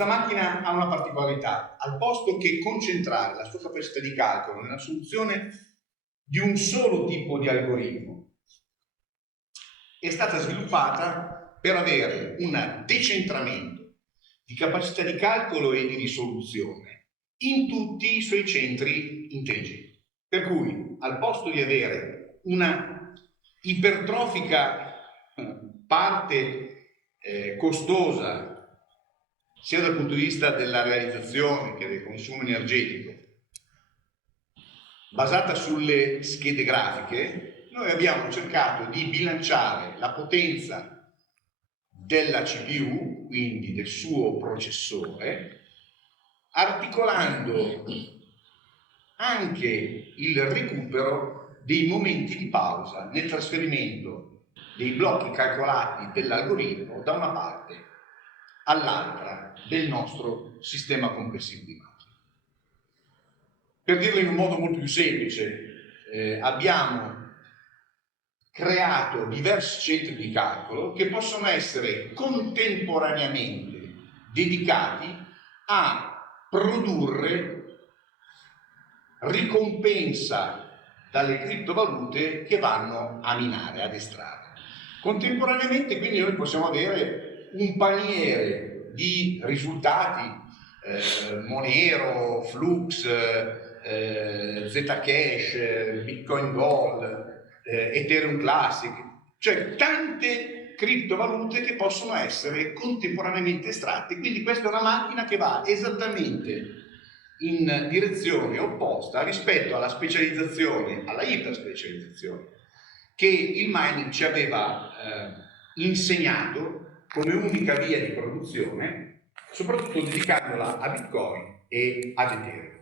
Questa macchina ha una particolarità: al posto che concentrare la sua capacità di calcolo nella soluzione di un solo tipo di algoritmo, è stata sviluppata per avere un decentramento di capacità di calcolo e di risoluzione in tutti i suoi centri intelligenti. Per cui, al posto di avere una ipertrofica parte costosa sia dal punto di vista della realizzazione che del consumo energetico, basata sulle schede grafiche, noi abbiamo cercato di bilanciare la potenza della CPU, quindi del suo processore, articolando anche il recupero dei momenti di pausa nel trasferimento dei blocchi calcolati dell'algoritmo da una parte all'altra del nostro sistema complessivo di macchine. Per dirlo in un modo molto più semplice, abbiamo creato diversi centri di calcolo che possono essere contemporaneamente dedicati a produrre ricompensa dalle criptovalute che vanno a minare, ad estrarre. Contemporaneamente quindi noi possiamo avere un paniere di risultati, Monero, Flux, Zcash, Bitcoin Gold, Ethereum Classic, cioè tante criptovalute che possono essere contemporaneamente estratte. Quindi questa è una macchina che va esattamente in direzione opposta rispetto alla specializzazione, alla iperspecializzazione che il mining ci aveva insegnato come unica via di produzione, soprattutto dedicandola a Bitcoin e ad Ethereum.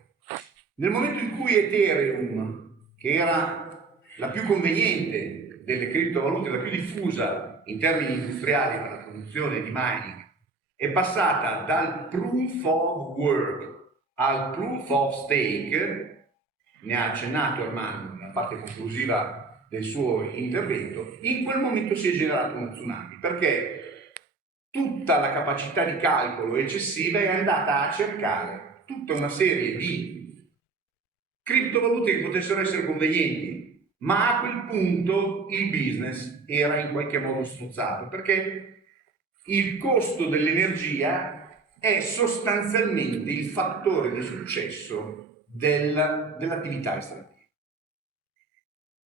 Nel momento in cui Ethereum, che era la più conveniente delle criptovalute, la più diffusa in termini industriali per la produzione di mining, è passata dal proof of work al proof of stake, ne ha accennato Armando nella parte conclusiva del suo intervento, in quel momento si è generato uno tsunami, perché tutta la capacità di calcolo eccessiva è andata a cercare tutta una serie di criptovalute che potessero essere convenienti, ma a quel punto il business era in qualche modo struzzato, perché il costo dell'energia è sostanzialmente il fattore di successo dell'attività estrattiva.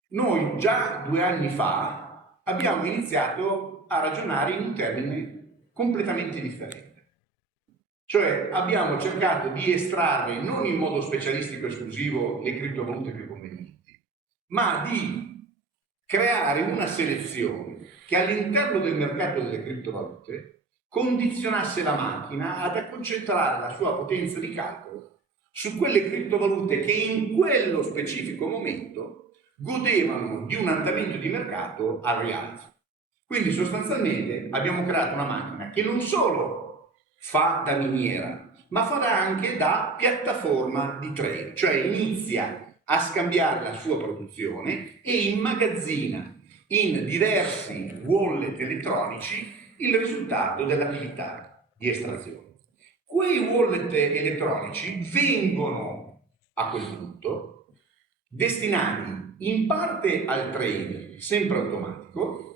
Noi già 2 anni fa abbiamo iniziato a ragionare in un termine completamente differente. Cioè abbiamo cercato di estrarre non in modo specialistico esclusivo le criptovalute più convenienti, ma di creare una selezione che all'interno del mercato delle criptovalute condizionasse la macchina ad concentrare la sua potenza di calcolo su quelle criptovalute che in quello specifico momento godevano di un andamento di mercato al rialzo. Quindi sostanzialmente abbiamo creato una macchina che non solo fa da miniera, ma fa anche da piattaforma di trade, cioè inizia a scambiare la sua produzione e immagazzina in diversi wallet elettronici il risultato dell'attività di estrazione. Quei wallet elettronici vengono a quel punto destinati in parte al trade sempre automatico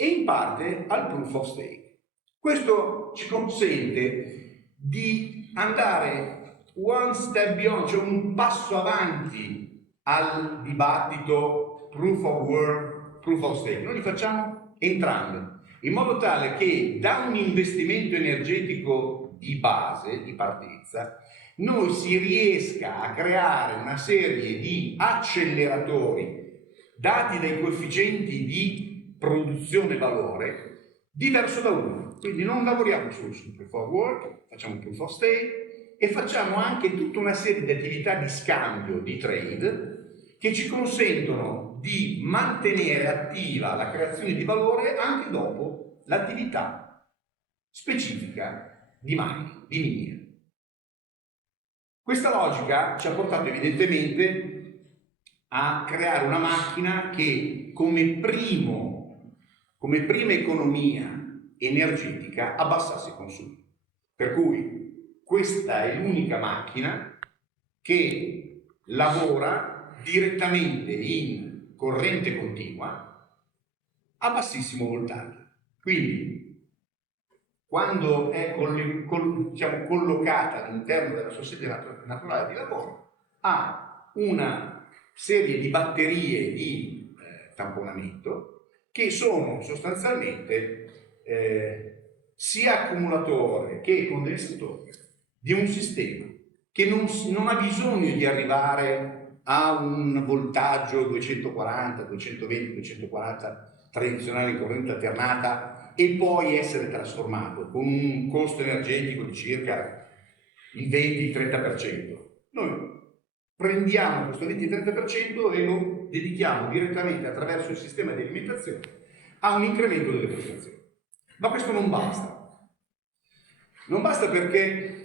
e in parte al proof of stake. Questo ci consente di andare one step beyond, cioè un passo avanti al dibattito proof of work, proof of stake. Noi li facciamo entrambi, in modo tale che da un investimento energetico di base, di partenza, noi si riesca a creare una serie di acceleratori dati dai coefficienti di produzione valore diverso da uno. Quindi non lavoriamo solo sul proof of work, facciamo proof of stake e facciamo anche tutta una serie di attività di scambio, di trade, che ci consentono di mantenere attiva la creazione di valore anche dopo l'attività specifica di mining, di miniera. Questa logica ci ha portato evidentemente a creare una macchina che come prima economia energetica abbassasse i consumi. Per cui questa è l'unica macchina che lavora direttamente in corrente continua a bassissimo voltaggio. Quindi, quando è diciamo, collocata all'interno della sua sede naturale di lavoro, ha una serie di batterie di tamponamento che sono sostanzialmente sia accumulatore che condensatore di un sistema che non ha bisogno di arrivare a un voltaggio 240, 220, 240 tradizionale in corrente alternata e poi essere trasformato con un costo energetico di circa il 20-30%. Noi prendiamo questo 20-30% e lo dedichiamo direttamente attraverso il sistema di alimentazione a un incremento delle prestazioni. Ma questo non basta. Non basta perché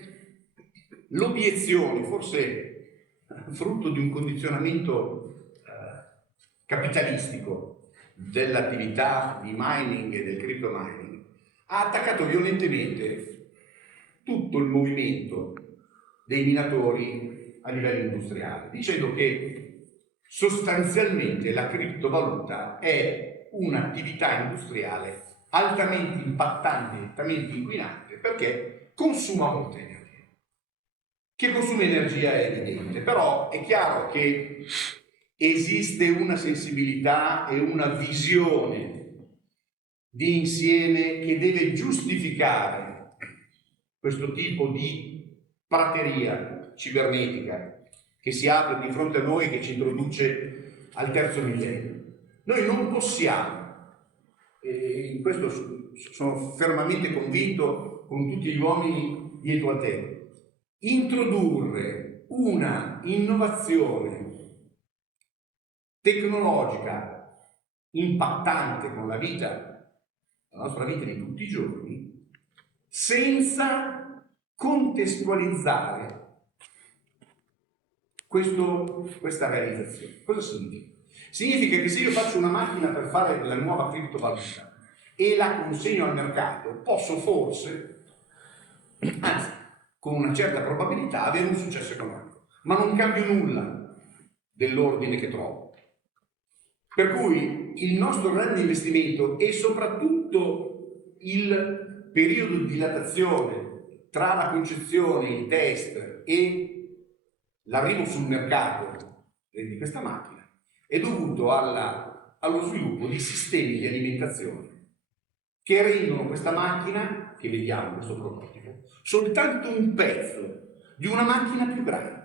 l'obiezione, forse frutto di un condizionamento capitalistico dell'attività di mining e del crypto mining, ha attaccato violentemente tutto il movimento dei minatori a livello industriale, dicendo che sostanzialmente la criptovaluta è un'attività industriale altamente impattante, altamente inquinante, perché consuma molta energia. Che consuma energia è evidente, però è chiaro che esiste una sensibilità e una visione di insieme che deve giustificare questo tipo di prateria cibernetica che si apre di fronte a noi e che ci introduce al terzo millennio. Noi non possiamo, e in questo sono fermamente convinto con tutti gli uomini dietro a te, introdurre una innovazione tecnologica impattante con la nostra vita di tutti i giorni, senza contestualizzare questa realizzazione. Cosa significa? Significa che se io faccio una macchina per fare la nuova criptovaluta e la consegno al mercato, posso forse, anzi, con una certa probabilità, avere un successo economico, ma non cambio nulla dell'ordine che trovo. Per cui il nostro grande investimento e soprattutto il periodo di dilatazione tra la concezione, il test e l'arrivo sul mercato di questa macchina è dovuto allo sviluppo di sistemi di alimentazione che rendono questa macchina, che vediamo, questo prototipo, soltanto un pezzo di una macchina più grande,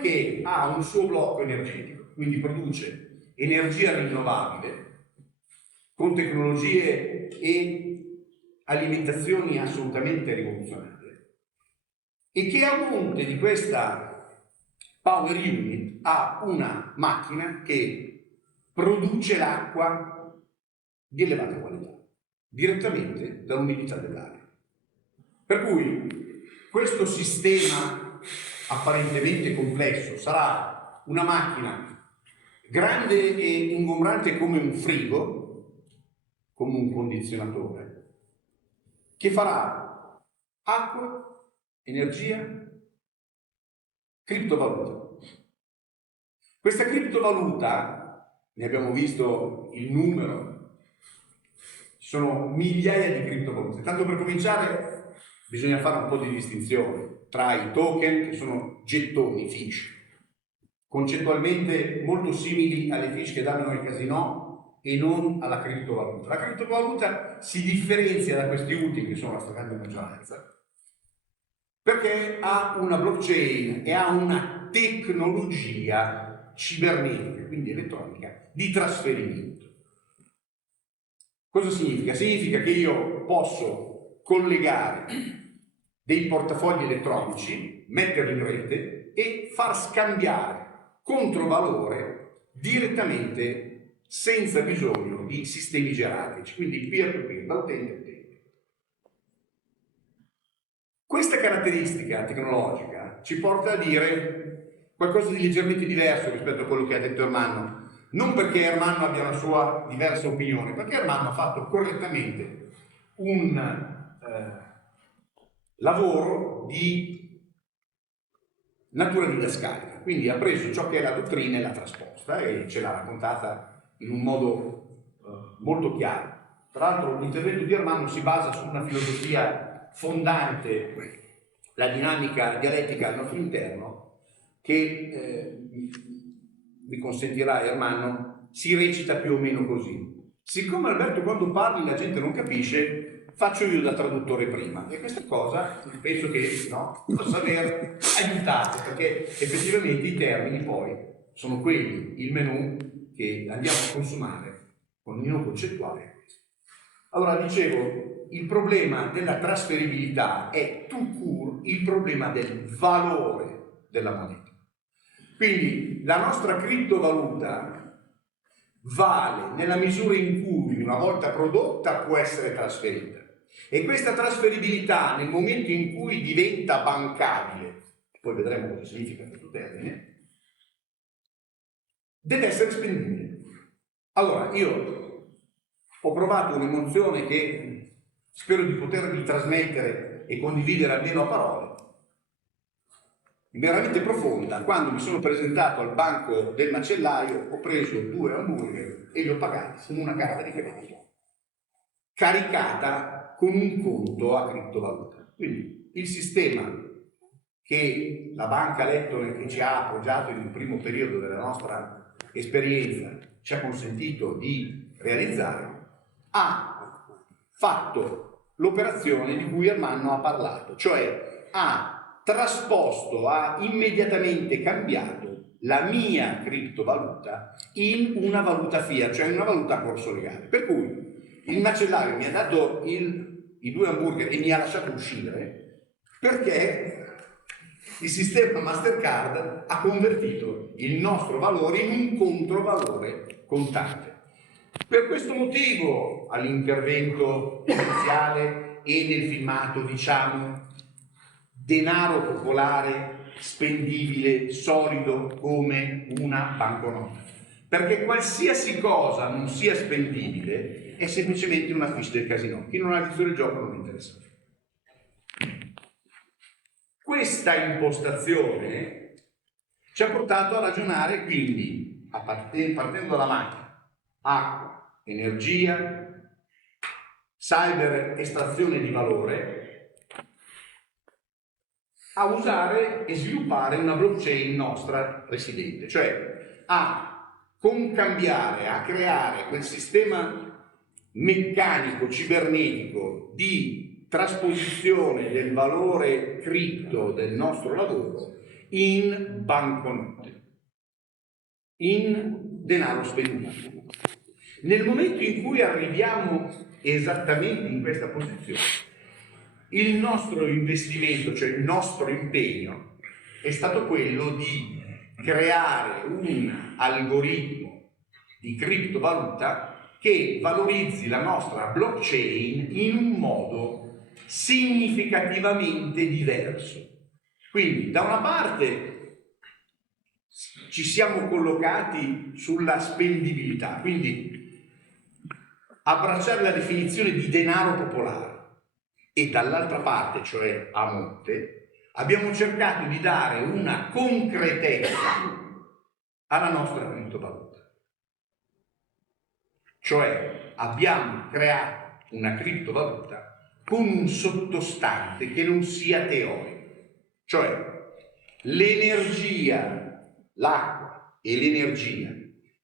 che ha un suo blocco energetico, quindi produce energia rinnovabile con tecnologie e alimentazioni assolutamente rivoluzionarie, e che a monte di questa power unit ha una macchina che produce l'acqua di elevata qualità direttamente dall'umidità dell'aria. Per cui questo sistema apparentemente complesso sarà una macchina grande e ingombrante come un frigo, come un condizionatore, che farà acqua, energia, criptovaluta. Questa criptovaluta, ne abbiamo visto il numero, ci sono migliaia di criptovalute. Tanto per cominciare bisogna fare un po' di distinzione tra i token, che sono gettoni, fiche, concettualmente molto simili alle fiche che danno ai casinò e non alla criptovaluta. La criptovaluta si differenzia da questi ultimi, che sono la stragrande maggioranza, perché ha una blockchain e ha una tecnologia cibernetica, quindi elettronica, di trasferimento. Cosa significa? Significa che io posso collegare dei portafogli elettronici, metterli in rete e far scambiare controvalore direttamente senza bisogno di sistemi gerarchici, quindi peer-to-peer, da utente a utente. Questa caratteristica tecnologica ci porta a dire qualcosa di leggermente diverso rispetto a quello che ha detto Ermanno. Non perché Ermanno abbia una sua diversa opinione, perché Ermanno ha fatto correttamente lavoro di natura didascalica, quindi ha preso ciò che è la dottrina e l'ha trasposta e ce l'ha raccontata in un modo molto chiaro. Tra l'altro l'intervento di Ermanno si basa su una filosofia fondante, la dinamica dialettica al nostro interno, che mi consentirà Ermanno, si recita più o meno così. Siccome Alberto quando parli la gente non capisce, faccio io da traduttore prima, e questa cosa penso che possa aver aiutato, perché effettivamente i termini poi sono quelli, il menù che andiamo a consumare con il menù concettuale. Allora dicevo, il problema della trasferibilità è tout court il problema del valore della moneta. Quindi la nostra criptovaluta vale nella misura in cui una volta prodotta può essere trasferita, e questa trasferibilità nel momento in cui diventa bancabile, poi vedremo cosa significa questo termine, deve essere spendibile. Allora io ho provato un'emozione che spero di potervi trasmettere e condividere almeno a parole, veramente profonda. Quando mi sono presentato al banco del macellaio, ho preso 2 hamburger e li ho pagati con una carta di credito caricata con un conto a criptovaluta. Quindi il sistema che la banca Lettone, che ci ha appoggiato in un primo periodo della nostra esperienza, ci ha consentito di realizzare, ha fatto l'operazione di cui Ermanno ha parlato, cioè ha trasposto, ha immediatamente cambiato la mia criptovaluta in una valuta fiat, cioè in una valuta a corso legale. Per cui il macellaio mi ha dato i 2 hamburger e mi ha lasciato uscire perché il sistema Mastercard ha convertito il nostro valore in un controvalore contante. Per questo motivo all'intervento iniziale e nel filmato diciamo denaro popolare spendibile, solido come una banconota, perché qualsiasi cosa non sia spendibile è semplicemente una fiche del casino. Chi non ha visto il gioco non interessa. Questa impostazione ci ha portato a ragionare quindi, partendo dalla macchina, acqua, energia, cyber estrazione di valore, a usare e sviluppare una blockchain nostra residente, cioè a concambiare, a creare quel sistema meccanico, cibernetico di trasposizione del valore cripto del nostro lavoro in banconote, in denaro spendibile. Nel momento in cui arriviamo esattamente in questa posizione, il nostro investimento, cioè il nostro impegno, è stato quello di creare un algoritmo di criptovaluta che valorizzi la nostra blockchain in un modo significativamente diverso. Quindi, da una parte ci siamo collocati sulla spendibilità, quindi abbracciare la definizione di denaro popolare, e dall'altra parte, cioè a monte, abbiamo cercato di dare una concretezza alla nostra criptovaluta. Cioè abbiamo creato una criptovaluta con un sottostante che non sia teorico. Cioè l'energia, l'acqua e l'energia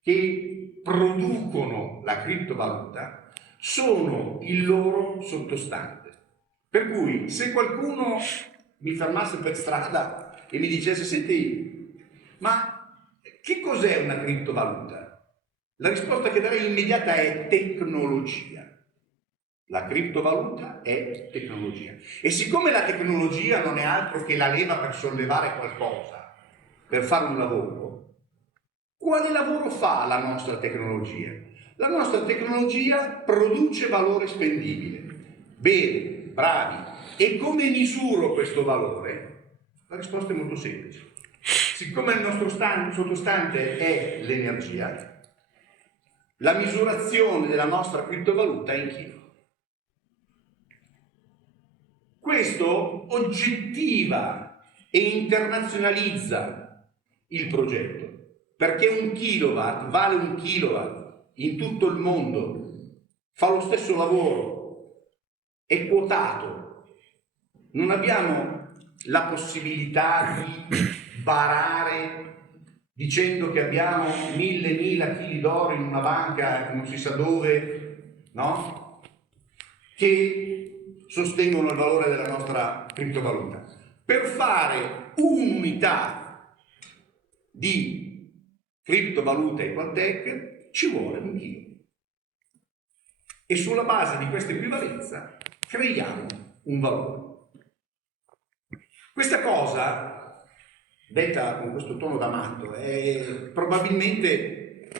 che producono la criptovaluta sono il loro sottostante. Per cui se qualcuno mi fermasse per strada e mi dicesse: senti, ma che cos'è una criptovaluta? La risposta che darei immediata è tecnologia. La criptovaluta è tecnologia. E siccome la tecnologia non è altro che la leva per sollevare qualcosa, per fare un lavoro, quale lavoro fa la nostra tecnologia? La nostra tecnologia produce valore spendibile. Bene, bravi. E come misuro questo valore? La risposta è molto semplice. Siccome il nostro sottostante è l'energia, la misurazione della nostra criptovaluta è in chilo. Questo oggettiva e internazionalizza il progetto, perché un kilowatt vale un kilowatt in tutto il mondo, fa lo stesso lavoro, è quotato. Non abbiamo la possibilità di barare dicendo che abbiamo 1000 chili d'oro in una banca non si sa dove, no? Che sostengono il valore della nostra criptovaluta. Per fare un'unità di criptovaluta Equaltech ci vuole un chilo. E sulla base di questa equivalenza creiamo un valore. Questa cosa, detta con questo tono da matto, è probabilmente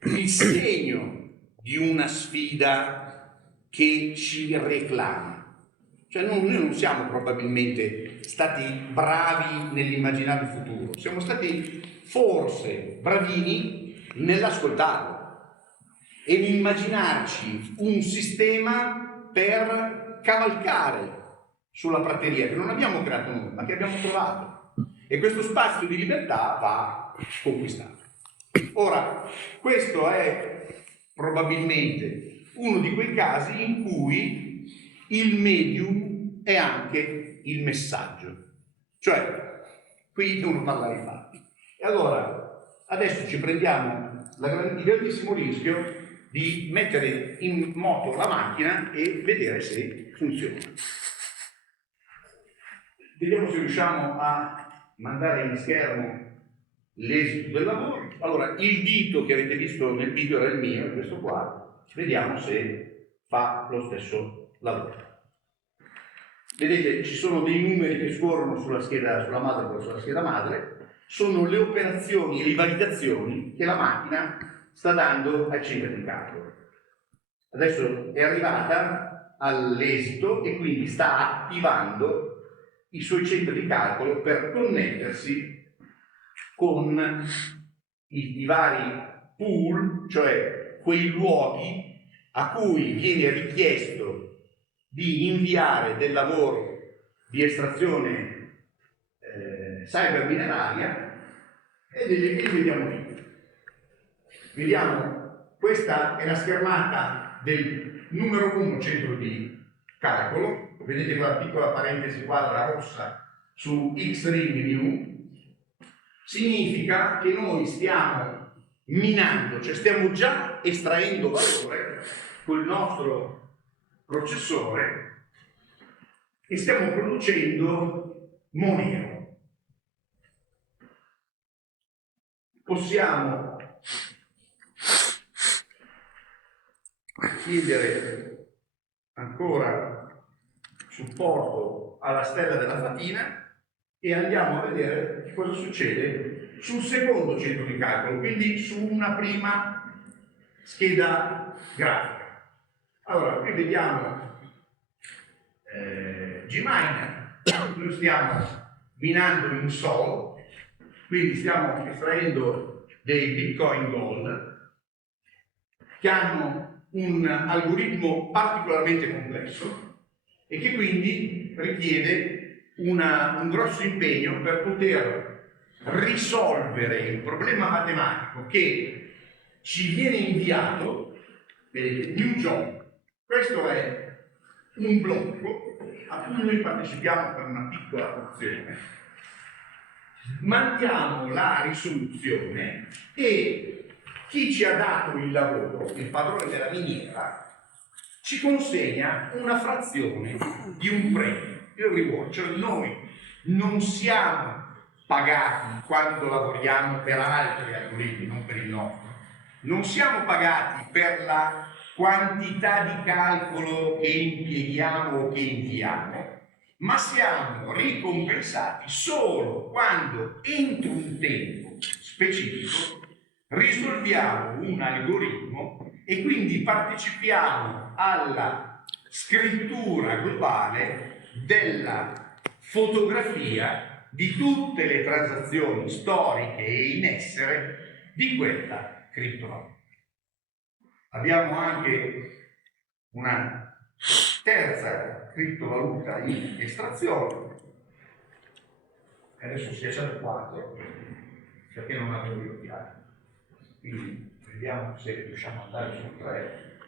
il segno di una sfida che ci reclama. Cioè noi non siamo probabilmente stati bravi nell'immaginare il futuro, siamo stati forse bravini nell'ascoltarlo e immaginarci un sistema per cavalcare sulla prateria che non abbiamo creato noi, ma che abbiamo trovato. E questo spazio di libertà va conquistato. Ora, questo è probabilmente uno di quei casi in cui il medium è anche il messaggio. Cioè, qui devono parlare i fatti. E allora, adesso ci prendiamo il grandissimo rischio di mettere in moto la macchina e vedere se funziona. Vediamo se riusciamo a mandare in schermo l'esito del lavoro. Allora, il dito che avete visto nel video era il mio, questo qua. Vediamo se fa lo stesso lavoro. Vedete, ci sono dei numeri che scorrono sulla madre, sulla scheda madre, sono le operazioni e le validazioni che la macchina sta dando ai centri di calcolo. Adesso è arrivata all'esito e quindi sta attivando i suoi centri di calcolo per connettersi con i vari pool, cioè quei luoghi a cui viene richiesto di inviare del lavoro di estrazione cybermineraria e li vediamo qui. Vediamo, questa è la schermata del numero 1 centro di calcolo, vedete quella piccola parentesi quadra rossa su X-ring new, significa che noi stiamo minando, cioè stiamo già estraendo valore col nostro processore e stiamo producendo monero. Possiamo chiedere ancora supporto alla stella della fatina e andiamo a vedere cosa succede sul secondo centro di calcolo, quindi su una prima scheda grafica. Allora, qui vediamo Gminer, noi stiamo minando in Sol, quindi stiamo estraendo dei Bitcoin Gold che hanno un algoritmo particolarmente complesso e che quindi richiede un grosso impegno per poter risolvere il problema matematico che ci viene inviato. Vedete, new job, questo è un blocco a cui noi partecipiamo per una piccola porzione, mandiamo la risoluzione e chi ci ha dato il lavoro, il padrone della miniera, ci consegna una frazione di un premio, il reward, cioè noi non siamo pagati quando lavoriamo per altri algoritmi, non per il nostro, non siamo pagati per la quantità di calcolo che impieghiamo o che inviamo, ma siamo ricompensati solo quando entro un tempo specifico risolviamo un algoritmo e quindi partecipiamo alla scrittura globale della fotografia di tutte le transazioni storiche e in essere di quella criptovaluta. Abbiamo anche una terza criptovaluta in estrazione. Adesso si è adeguato perché non avevo gli occhiali. Quindi vediamo se riusciamo ad andare sul 3.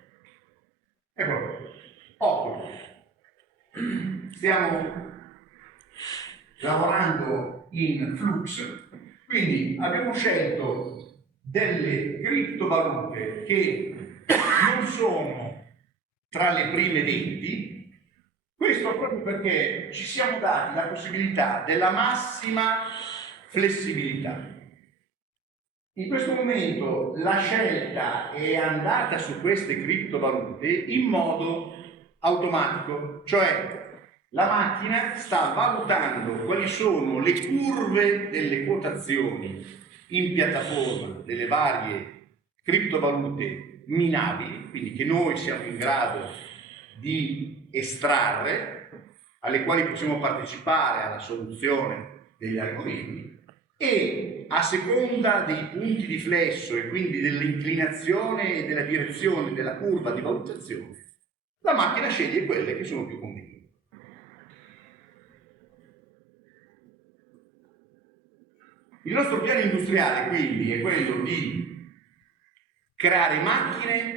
Ecco, occhio. Stiamo lavorando in flux, quindi abbiamo scelto delle criptovalute che non sono tra le prime 20. Questo proprio perché ci siamo dati la possibilità della massima flessibilità. In questo momento la scelta è andata su queste criptovalute in modo automatico, cioè la macchina sta valutando quali sono le curve delle quotazioni in piattaforma delle varie criptovalute minabili, quindi che noi siamo in grado di estrarre, alle quali possiamo partecipare alla soluzione degli algoritmi, e a seconda dei punti di flesso e quindi dell'inclinazione e della direzione della curva di valutazione, la macchina sceglie quelle che sono più convenienti. Il nostro piano industriale quindi è quello di creare macchine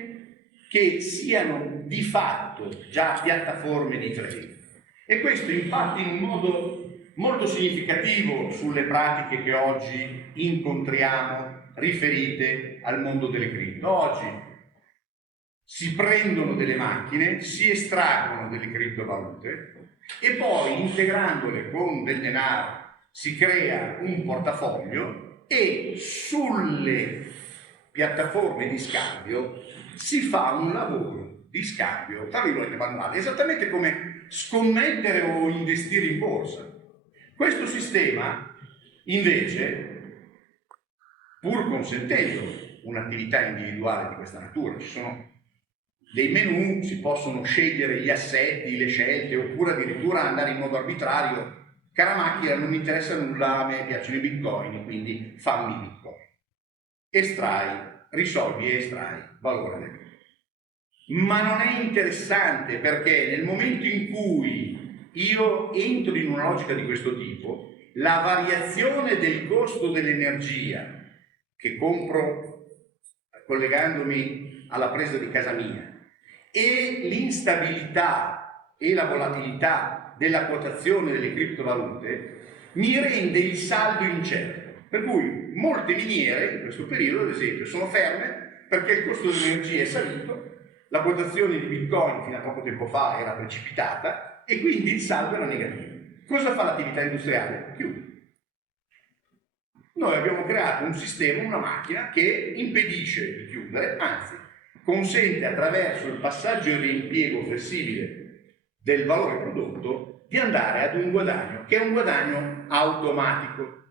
che siano di fatto già piattaforme di trading, e questo infatti in un modo molto significativo sulle pratiche che oggi incontriamo riferite al mondo delle cripto. Oggi si prendono delle macchine, si estraggono delle criptovalute e poi integrandole con del denaro si crea un portafoglio, e sulle piattaforme di scambio si fa un lavoro di scambio, tra virgolette, manuale, esattamente come scommettere o investire in borsa. Questo sistema, invece, pur consentendo un'attività individuale di questa natura, ci sono dei menu, si possono scegliere gli assetti, le scelte, oppure addirittura andare in modo arbitrario. Cara macchina, non mi interessa nulla, a me piacciono i bitcoin, quindi fammi bitcoin. Estrai, risolvi e estrai valore del bitcoin. Ma non è interessante, perché nel momento in cui io entro in una logica di questo tipo, la variazione del costo dell'energia che compro collegandomi alla presa di casa mia e l'instabilità e la volatilità della quotazione delle criptovalute mi rende il saldo incerto, per cui molte miniere in questo periodo, ad esempio, sono ferme perché il costo dell'energia è salito, la quotazione di bitcoin fino a poco tempo fa era precipitata e quindi il saldo era negativo. Cosa fa l'attività industriale? Chiude. Noi abbiamo creato un sistema, una macchina che impedisce di chiudere, anzi consente, attraverso il passaggio e il riempiego flessibile del valore prodotto, di andare ad un guadagno che è un guadagno automatico.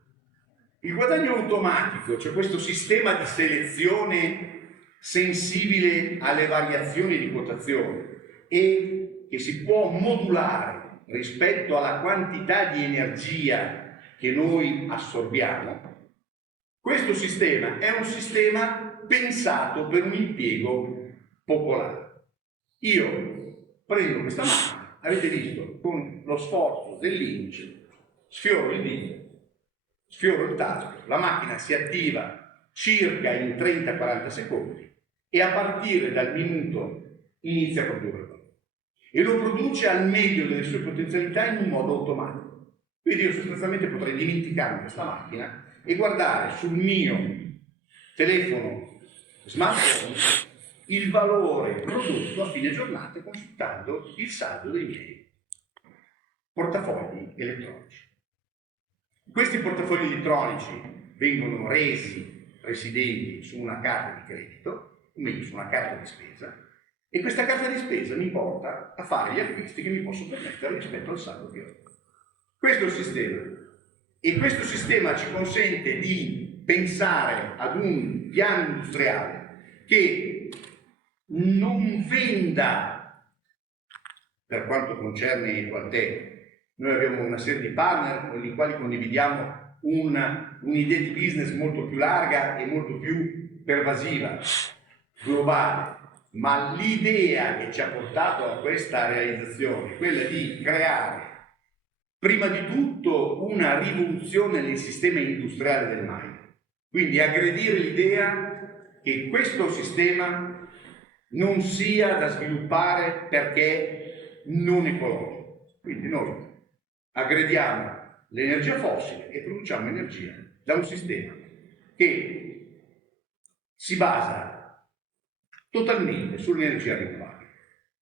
Il guadagno automatico, cioè questo sistema di selezione sensibile alle variazioni di quotazione e che si può modulare rispetto alla quantità di energia che noi assorbiamo, questo sistema è un sistema pensato per un impiego popolare. Io prendo questa macchina, avete visto, con lo sforzo dell'indice, sfioro il dito, sfioro il tasto, la macchina si attiva circa in 30-40 secondi e a partire dal minuto inizia a produrre valore. E lo produce al meglio delle sue potenzialità in un modo automatico. Quindi io sostanzialmente potrei dimenticarmi questa macchina e guardare sul mio telefono smartphone il valore prodotto a fine giornata consultando il saldo dei miei portafogli elettronici. Questi portafogli elettronici vengono resi residenti su una carta di credito, o meglio su una carta di spesa, e questa carta di spesa mi porta a fare gli acquisti che mi posso permettere rispetto al saldo che ho. Questo è il sistema, e questo sistema ci consente di pensare ad un piano industriale che non venda, per quanto concerne il Quantè. Noi abbiamo una serie di partner con i quali condividiamo un'idea di business molto più larga e molto più pervasiva, globale, ma l'idea che ci ha portato a questa realizzazione è quella di creare prima di tutto una rivoluzione nel sistema industriale del mining, quindi aggredire l'idea che questo sistema non sia da sviluppare perché non ecologico. Quindi noi aggrediamo l'energia fossile e produciamo energia da un sistema che si basa totalmente sull'energia rinnovabile,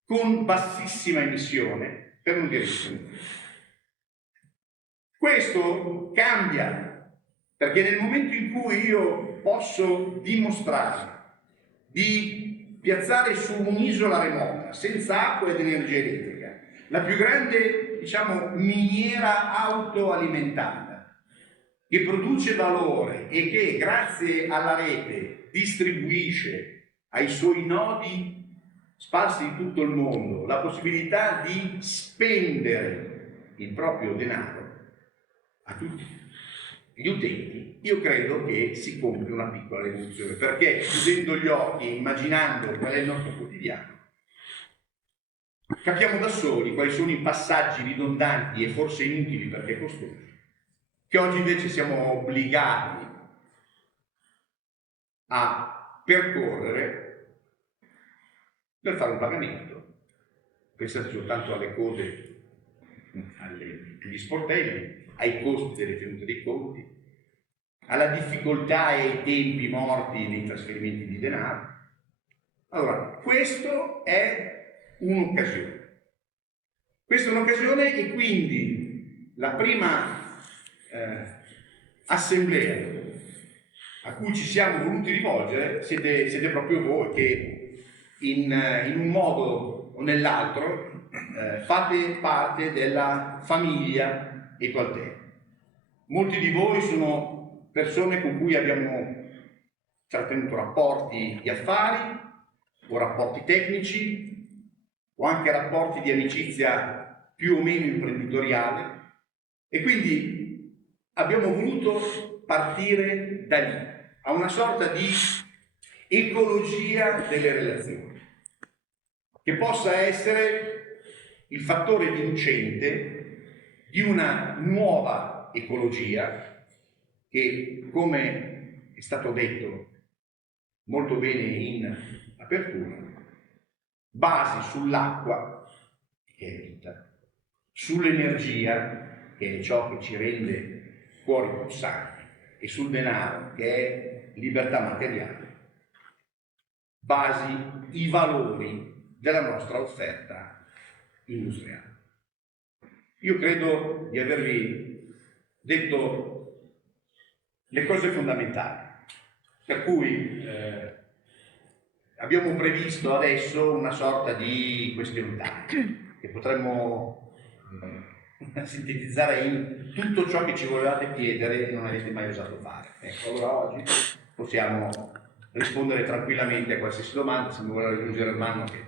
con bassissima emissione, per non dire infinita. Questo cambia, perché nel momento in cui io posso dimostrare di piazzare su un'isola remota, senza acqua ed energia elettrica, la più grande, diciamo, miniera autoalimentata, che produce valore e che grazie alla rete distribuisce ai suoi nodi sparsi in tutto il mondo la possibilità di spendere il proprio denaro a tutti gli utenti, io credo che si compie una piccola rivoluzione, perché chiudendo gli occhi e immaginando qual è il nostro quotidiano, capiamo da soli quali sono i passaggi ridondanti e forse inutili perché costosi, che oggi invece siamo obbligati a percorrere per fare un pagamento. Pensate soltanto alle code, agli sportelli, ai costi delle tenute dei conti, alla difficoltà e ai tempi morti nei trasferimenti di denaro. Allora, questo è un'occasione. Questa è un'occasione e quindi la prima assemblea a cui ci siamo voluti rivolgere siete proprio voi che in un modo o nell'altro fate parte della famiglia Equaltech. Molti di voi sono persone con cui abbiamo trattenuto rapporti di affari o rapporti tecnici o anche rapporti di amicizia più o meno imprenditoriale, e quindi abbiamo voluto partire da lì, a una sorta di ecologia delle relazioni, che possa essere il fattore vincente di una nuova ecologia che, come è stato detto molto bene in apertura, basi sull'acqua, che è vita, sull'energia, che è ciò che ci rende cuori pulsanti, e sul denaro, che è libertà materiale, basi i valori della nostra offerta industriale. Io credo di avervi detto le cose fondamentali, per cui abbiamo previsto adesso una sorta di question time che potremmo sintetizzare in tutto ciò che ci volevate chiedere e non avete mai osato fare. Ecco, allora oggi possiamo rispondere tranquillamente a qualsiasi domanda. Se mi vuole raggiungere il mano che...